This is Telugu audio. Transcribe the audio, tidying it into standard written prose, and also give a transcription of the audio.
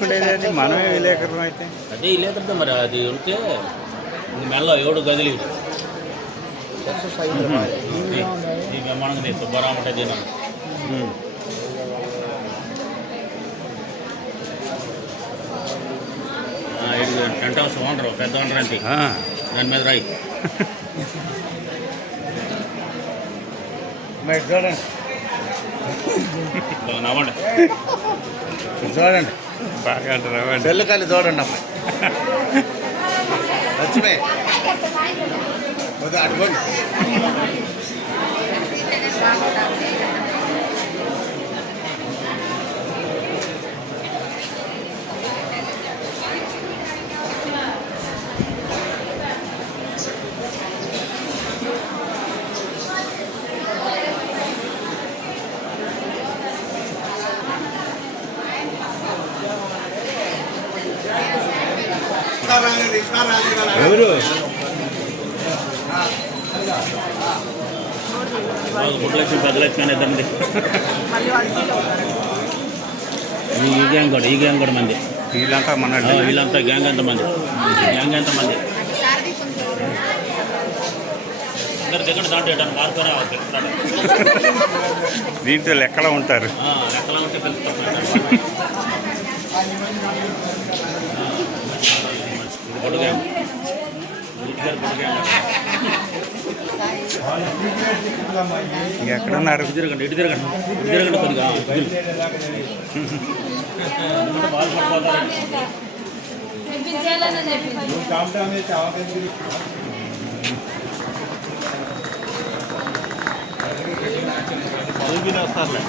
చేసుకునేది మనమే విలేకరం అయితే. అదే విలేకరుతో మరి అది ఉంటే మెల్ల ఏడు గదిలి ఈ బ్రహ్మాండంగా సుబ్బారావు అంటే తిన్నాను. టెంట్ హౌస్ ఓనరు పెద్ద ఓనర్ అంటే దాని మీద రాయి నవ్వండి చూడండి బాగా అంటారు. చెల్లుకాలి చూడండి అమ్మాయి లక్ష్మే అటుకోండి. ఎవరు గుడ్లక్ష్మి పెద్ద లక్ష్మి అని ఇద్దరు ఈ గ్యాంగ్ కూడా మంది వీళ్ళంతా మన వీళ్ళంతా గ్యాంగ్ ఎంతమంది అందరు దగ్గర దాంట్లో ఎటాను మార్పునే తెలుస్తాడు. దీంట్లో లెక్కలో ఉంటారు. లెక్కలా ఉంటే తెలుస్తాడు. ఇది బొడు గ్యాంగ్ ఎక్కడున్నారు? ఇటు తిరగండి కొద్దిగా వస్తారులే.